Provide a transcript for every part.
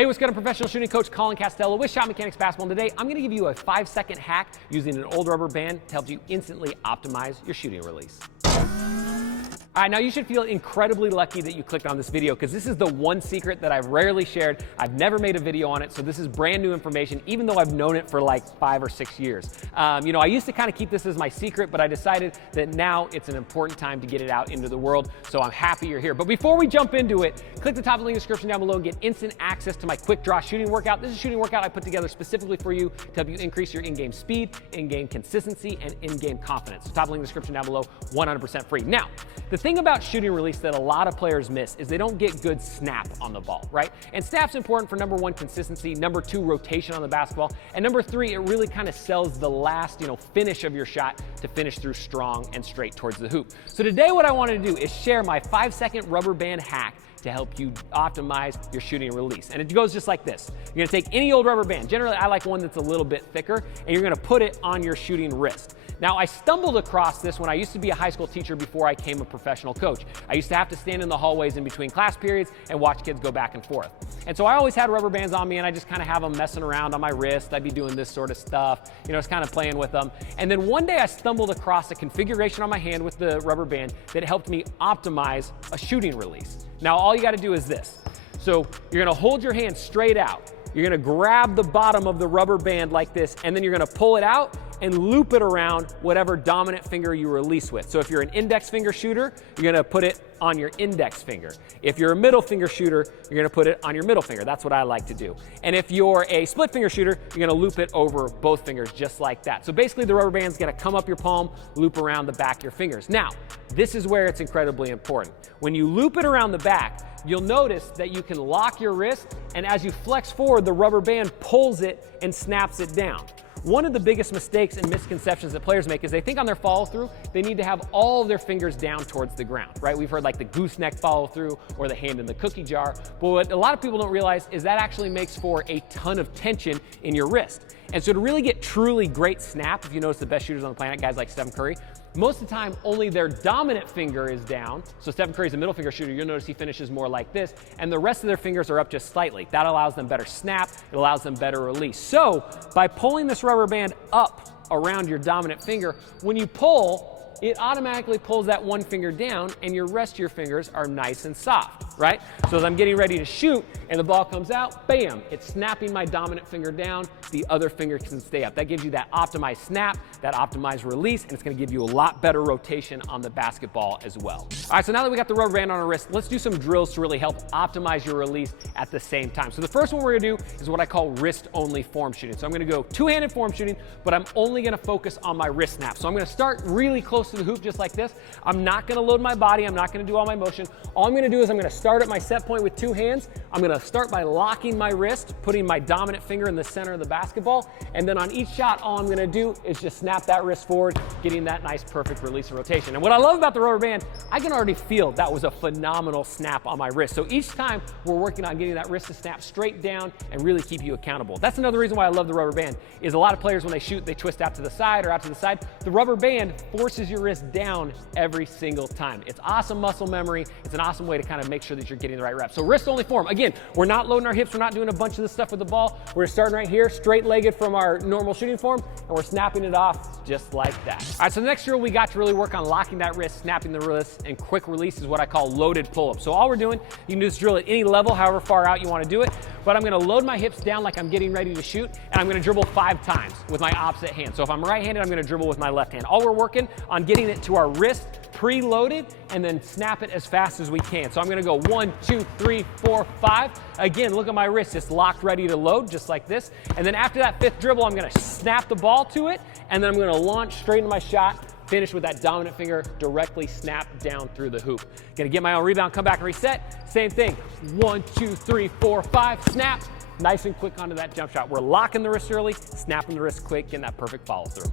Hey, what's good? I'm professional shooting coach Colin Castello with Shotmechanics Basketball, and today I'm going to give you a 5-second hack using an old rubber band to help you instantly optimize your shooting release. All right, now you should feel incredibly lucky that you clicked on this video because this is the one secret that I've rarely shared. I've never made a video on it, so this is brand new information, even though I've known it for like 5 or 6 years. I used to kind of keep this as my secret, but I decided that now it's an important time to get it out into the world, so I'm happy you're here. But before we jump into it, click the top of the link in the description down below and get instant access to my quick draw shooting workout. This is a shooting workout I put together specifically for you to help you increase your in-game speed, in-game consistency, and in-game confidence. So top link in the description down below, 100% free. Now, the thing about shooting release that a lot of players miss is they don't get good snap on the ball, right? And snap's important for number 1, consistency, number 2, rotation on the basketball, and number 3, it really kind of sells the last, finish of your shot to finish through strong and straight towards the hoop. So today what I wanted to do is share my 5-second rubber band hack to help you optimize your shooting release. And it goes just like this. You're gonna take any old rubber band. Generally, I like one that's a little bit thicker, and you're gonna put it on your shooting wrist. Now, I stumbled across this when I used to be a high school teacher before I became a professional coach. I used to have to stand in the hallways in between class periods and watch kids go back and forth. And so I always had rubber bands on me, and I just kind of have them messing around on my wrist. I'd be doing this sort of stuff, just kind of playing with them. And then one day I stumbled across a configuration on my hand with the rubber band that helped me optimize a shooting release. Now, all you got to do is this. So you're going to hold your hand straight out. You're going to grab the bottom of the rubber band like this, and then you're going to pull it out and loop it around whatever dominant finger you release with. So if you're an index finger shooter, you're going to put it on your index finger. If you're a middle finger shooter, you're going to put it on your middle finger. That's what I like to do. And if you're a split finger shooter, you're going to loop it over both fingers just like that. So basically the rubber band's going to come up your palm, loop around the back of your fingers. Now, this is where it's incredibly important. When you loop it around the back, you'll notice that you can lock your wrist, and as you flex forward, the rubber band pulls it and snaps it down. One of the biggest mistakes and misconceptions that players make is they think on their follow through, they need to have all of their fingers down towards the ground, right? We've heard like the gooseneck follow through or the hand in the cookie jar. But what a lot of people don't realize is that actually makes for a ton of tension in your wrist. And so to really get truly great snap, if you notice the best shooters on the planet, guys like Steph Curry, most of the time only their dominant finger is down. So Steph Curry's a middle finger shooter. You'll notice he finishes more like this, and the rest of their fingers are up just slightly. That allows them better snap. It allows them better release. So by pulling this rubber band up around your dominant finger, when you pull, it automatically pulls that one finger down, and your rest of your fingers are nice and soft, right? So as I'm getting ready to shoot and the ball comes out, bam, it's snapping my dominant finger down, the other finger can stay up. That gives you that optimized snap, that optimized release, and it's gonna give you a lot better rotation on the basketball as well. All right, so now that we got the rubber band on our wrist, let's do some drills to really help optimize your release at the same time. So the first one we're gonna do is what I call wrist-only form shooting. So I'm gonna go two-handed form shooting, but I'm only gonna focus on my wrist snap. So I'm gonna start really close to the hoop just like this. I'm not gonna load my body, I'm not gonna do all my motion. All I'm gonna do is I'm gonna start at my set point with 2 hands. I'm gonna start by locking my wrist, putting my dominant finger in the center of the basketball, and then on each shot, all I'm gonna do is just snap that wrist forward, getting that nice perfect release and rotation. And what I love about the rubber band, I can already feel that was a phenomenal snap on my wrist. So each time we're working on getting that wrist to snap straight down and really keep you accountable. That's another reason why I love the rubber band, is a lot of players when they shoot, they twist out to the side or out to the side. The rubber band forces your wrist down every single time. It's awesome muscle memory. It's an awesome way to kind of make sure that you're getting the right reps. So wrist only form. Again, we're not loading our hips. We're not doing a bunch of this stuff with the ball. We're starting right here, straight-legged from our normal shooting form, and we're snapping it off just like that. All right, so the next drill we got to really work on locking that wrist, snapping the wrist, and quick release is what I call loaded pull-up. So all we're doing, you can do this drill at any level, however far out you want to do it, but I'm going to load my hips down like I'm getting ready to shoot, and I'm going to dribble 5 times with my opposite hand. So if I'm right-handed, I'm going to dribble with my left hand. All we're working on getting it to our wrist pre-loaded and then snap it as fast as we can. So I'm gonna go 1, 2, 3, 4, 5. Again, look at my wrist, it's locked, ready to load, just like this. And then after that 5th dribble, I'm gonna snap the ball to it, and then I'm gonna launch straight into my shot, finish with that dominant finger directly snap down through the hoop. Gonna get my own rebound, come back and reset. Same thing, 1, 2, 3, 4, 5, snap. Nice and quick onto that jump shot. We're locking the wrist early, snapping the wrist quick, getting that perfect follow through.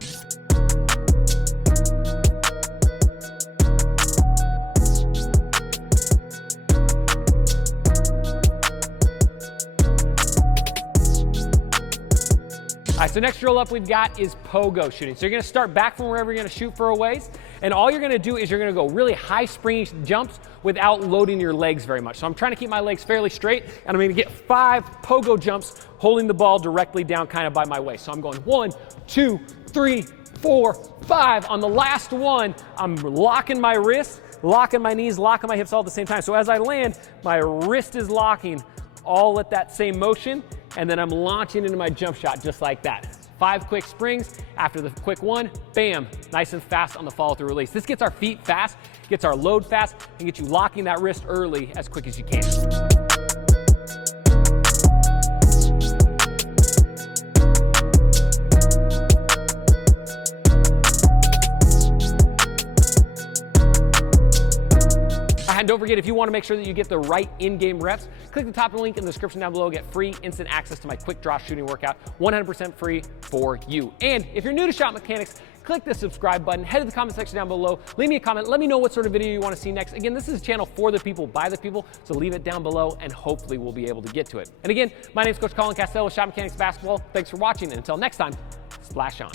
All right, so next drill up we've got is pogo shooting. So you're gonna start back from wherever you're gonna shoot for a ways, and all you're gonna do is you're gonna go really high springy jumps without loading your legs very much. So I'm trying to keep my legs fairly straight, and I'm gonna get 5 pogo jumps holding the ball directly down kind of by my waist. So I'm going 1, 2, 3, 4, 5. On the last one, I'm locking my wrists, locking my knees, locking my hips all at the same time. So as I land, my wrist is locking all at that same motion, and then I'm launching into my jump shot just like that. 5 quick springs. After the quick one, bam, nice and fast on the follow through release. This gets our feet fast, gets our load fast, and gets you locking that wrist early as quick as you can. And don't forget, if you want to make sure that you get the right in-game reps, click the top of the link in the description down below. Get free instant access to my quick draw shooting workout, 100% free for you. And if you're new to Shotmechanics, click the subscribe button, head to the comment section down below, leave me a comment, let me know what sort of video you want to see next. Again, this is a channel for the people, by the people, so leave it down below and hopefully we'll be able to get to it. And again, my name is Coach Colin Castell with Shotmechanics Basketball. Thanks for watching, and until next time, splash on.